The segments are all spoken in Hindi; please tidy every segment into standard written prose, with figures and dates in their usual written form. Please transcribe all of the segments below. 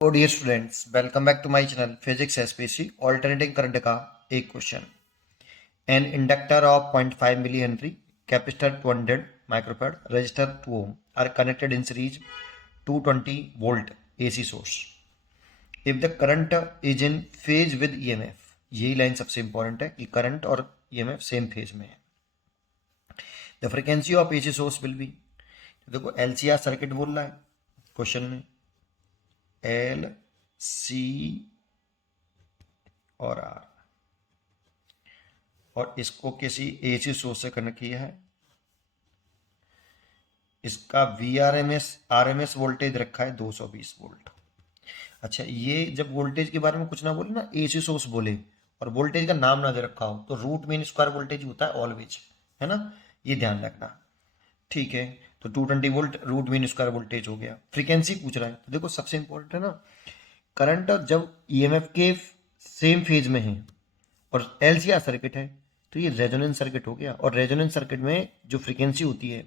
तो dear students, welcome back to my channel physics SPC. Alternating current का एक question. An inductor of 0.5 milli henry, capacitor 200 microfarad, resistor 2 ohm are connected in series 220 volt AC source. If the current is in phase with EMF, यही लाइन सबसे इंपॉर्टेंट है कि करंट और ईएमएफ सेम फेज में है। The frequency of AC source will be, देखो एलसीआर सर्किट बोल रहा है क्वेश्चन में, एल सी और आर, और इसको किसी एसी सोर्स से कनेक्ट किया है। इसका आरएमएस वोल्टेज रखा है 220 वोल्ट। अच्छा, ये जब वोल्टेज के बारे में कुछ ना बोले ना, एसी सोर्स बोले और वोल्टेज का नाम ना दे रखा हो, तो रूट मीन स्क्वायर वोल्टेज होता है ऑलवेज, है ना, ये ध्यान रखना। ठीक है, तो 220 volt root mean square voltage हो गया। फ्रीक्वेंसी पूछ रहा है, तो देखो सबसे इंपॉर्टेंट है ना, करंट जब ईएमएफ के सेम फेज में है और एलसीआर सर्किट है, तो ये रेजोनेंस सर्किट हो गया। और रेजोनेंस सर्किट में जो फ्रीक्वेंसी होती है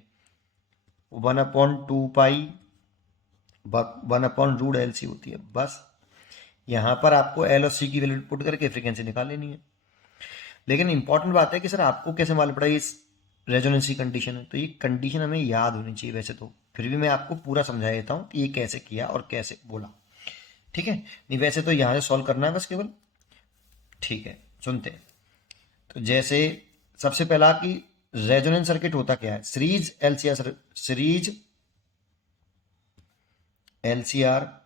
1/2 पाई 1/√LC होती है। बस यहां पर आपको एल और सी की वैल्यू पुट करके फ्रीक्वेंसी निकाल लेनी है। लेकिन इंपॉर्टेंट बात है कि सर आपको कैसे मालूम पड़ा इस रेजोनेंसी कंडीशन है, तो ये कंडीशन हमें याद होनी चाहिए। वैसे तो फिर भी मैं आपको पूरा समझा देता हूँ कि ये कैसे किया और कैसे बोला। ठीक है, नहीं वैसे तो यहां से सॉल्व करना है बस केवल। ठीक है, सुनते हैं। तो जैसे सबसे पहला कि रेजोनेंस सर्किट होता क्या है, सीरीज एलसीआर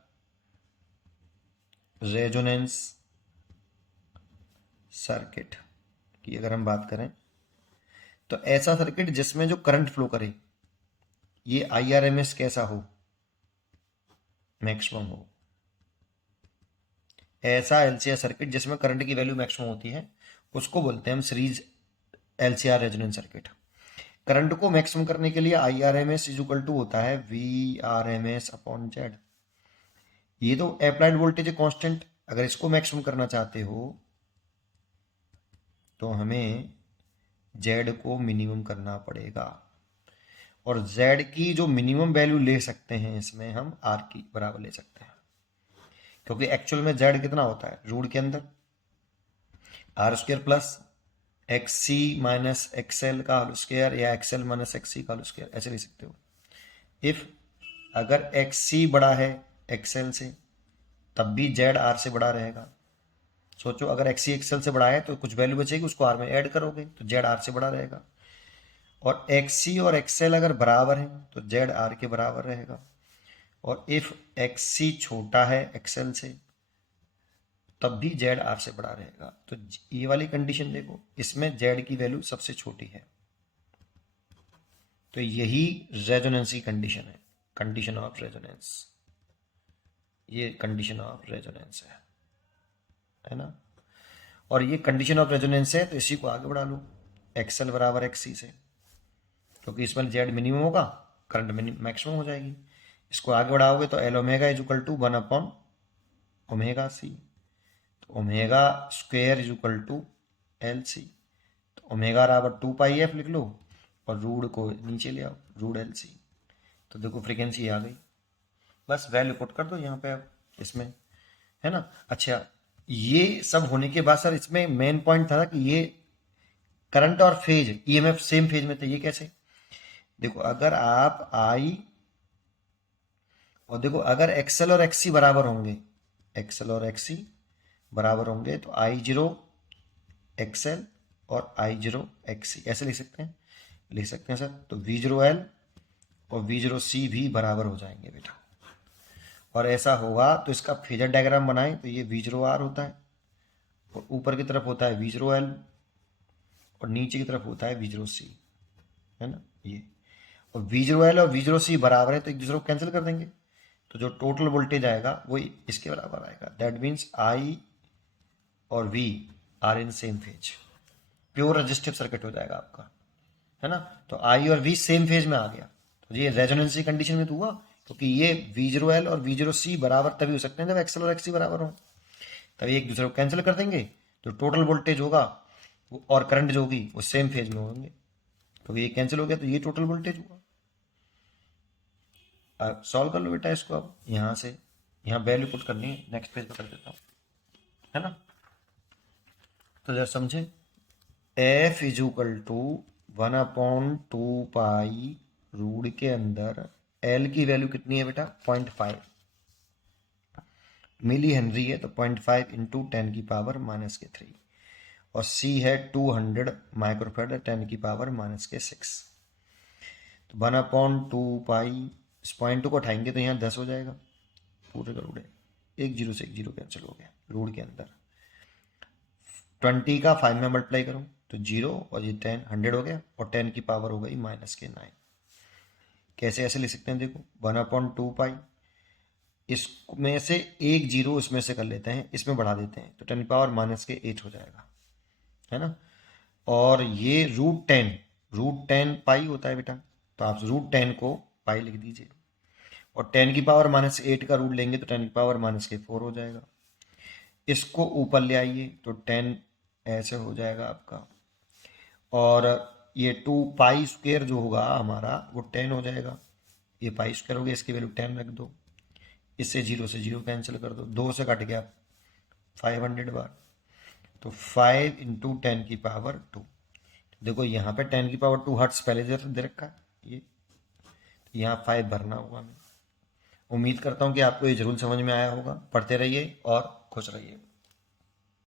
रेजोनेंस सर्किट की अगर हम बात करें, तो ऐसा सर्किट जिसमें जो करंट फ्लो करे ये आईआरएमएस कैसा हो, मैक्सिमम हो। ऐसा एलसीआर सर्किट जिसमें करंट की वैल्यू मैक्सिमम होती है उसको बोलते हैं हम series LCR resonance circuit. Current को मैक्सिमम करने के लिए I R M S is equal to होता है V R M S upon Z. ये तो अप्लाइड वोल्टेज है कांस्टेंट, अगर इसको मैक्सिमम करना चाहते हो तो हमें जेड को मिनिमम करना पड़ेगा। और जेड की जो मिनिमम वैल्यू ले सकते हैं इसमें हम आर की बराबर ले सकते हैं, क्योंकि एक्चुअल में जेड कितना होता है रूट के अंदर R square plus X C minus XL का होल स्क्वायर, या एक्सएल माइनस एक्स सी का होल स्क्वायर, ऐसे लिख सकते हो। इफ अगर एक्स सी बड़ा है एक्सएल से, तब भी जेड आर से बड़ा रहेगा। सोचो, अगर एक्स सी एक्सएल से बड़ा है तो कुछ वैल्यू बचेगी, उसको आर में ऐड करोगे तो जेड आर से बड़ा रहेगा। और एक्स सी और एक्सएल अगर बराबर है तो जेड आर के बराबर रहेगा। और इफ एक्स सी छोटा है एक्सएल से, तब भी जेड आर से बड़ा रहेगा। तो ये वाली कंडीशन देखो, इसमें जेड की वैल्यू सबसे छोटी है, तो यही रेजोनेंस की कंडीशन है, कंडीशन ऑफ रेजोनेंस। ये कंडीशन ऑफ रेजोनेंस है ना। और ये कंडीशन ऑफ रेजोनेंस है, तो इसी को आगे बढ़ा लो एक्सएल बराबर एक्स सी से, क्योंकि इसमें जेड मिनिमम होगा, करंट मैक्सिमम हो जाएगी। इसको आगे बढ़ाओगे तो L omega is equal to 1/ओमेगा सी, तो omega square is equal to L C. तो ओमेगा बराबर 2 पाई एफ लिख लो और रूट को नीचे ले आओ, रूट एल सी। तो देखो फ्रीक्वेंसी आ गई, बस वैल्यू पुट कर दो यहाँ पे अब इसमें, है ना। अच्छा, ये सब होने के बाद सर इसमें मेन पॉइंट था कि ये करंट और फेज ईएमएफ सेम फेज में थे, ये कैसे। देखो अगर आप आई और देखो अगर एक्सएल और एक्ससी बराबर होंगे, एक्सएल और एक्ससी बराबर होंगे तो आई जीरो एक्सएल और आई जीरो एक्ससी ऐसे लिख सकते हैं सर। तो वी जीरो एल और वी जीरो सी भी बराबर हो जाएंगे बेटा। और ऐसा होगा तो इसका फेजर डायग्राम बनाएं तो ये वी जीरो आर होता है, और ऊपर की तरफ होता है वी जीरो एल, और नीचे की तरफ होता है वी जीरो सी, है ना ये। और वी जीरो एल और वी जीरो सी बराबर है तो एक दूसरे को कैंसिल कर देंगे, तो जो टोटल वोल्टेज आएगा वो इसके बराबर आएगा। दैट मीन्स आई और V are in same phase, pure resistive circuit हो जाएगा आपका, है ना। तो आई और वी सेम फेज में आ गया, तो ये रेजोनेंसी कंडीशन में तो हुआ, क्योंकि ये वी जीरो एल और वी जीरो सी बराबर तभी हो सकते हैं जब एक्सएल और एक्ससी बराबर हो, तभी एक दूसरे को कैंसिल कर देंगे, तो टोटल वोल्टेज होगा और करंट जो होगी वो सेम फेज में होंगे, तो ये कैंसिल हो गया, तो ये टोटल वोल्टेज हुआ। अब सॉल्व कर लो बेटा इसको अब यहाँ से। यहाँ वैल्यू पुट करनी है, नेक्स्ट पेज पर कर देता हूँ, है ना। तो जरा समझे, F is equal to 1/2 pi root के अंदर एल की वैल्यू कितनी है बेटा 0.5 मिली हेनरी है, तो 0.5 इंटू 10⁻⁻³ और सी है 200 माइक्रोफेड 10⁻⁻6। तो 1/2 पाई इस पॉइंट को उठाएंगे तो यहाँ 10 हो जाएगा, पूरे का रूट है, एक जीरो से एक जीरो कैंसिल हो गया रूट के अंदर। 20 का 5 में मल्टीप्लाई करूँ तो 0 और ये 10 100 हो गया और 10 की पावर हो गई -9। कैसे ऐसे लिख सकते हैं, देखो 1/2 पाई, इसमें से एक जीरो इसमें से कर लेते हैं, इसमें बढ़ा देते हैं तो 10⁻⁻8 हो जाएगा, है ना। और ये √10 पाई होता है बेटा, तो आप √10 को पाई लिख दीजिए और 10⁻⁻8 का रूट लेंगे तो 10⁻⁻4 हो जाएगा। इसको ऊपर ले आइए तो 10 ऐसे हो जाएगा आपका, और ये 2 पाई स्क्वायर जो होगा हमारा वो 10 हो जाएगा, ये पाई स्क्वायर हो गया, इसकी वैल्यू 10 रख दो, इससे 0 से 0 कैंसिल कर दो, 2 से कट गया 500 बार, तो 5 इंटू 10⁻²। देखो यहाँ पे 10⁻² हर्ट्स पहले दे रखा है, ये यहाँ 5 भरना होगा हमें। उम्मीद करता हूँ कि आपको ये जरूर समझ में आया होगा। पढ़ते रहिए और खुश रहिए।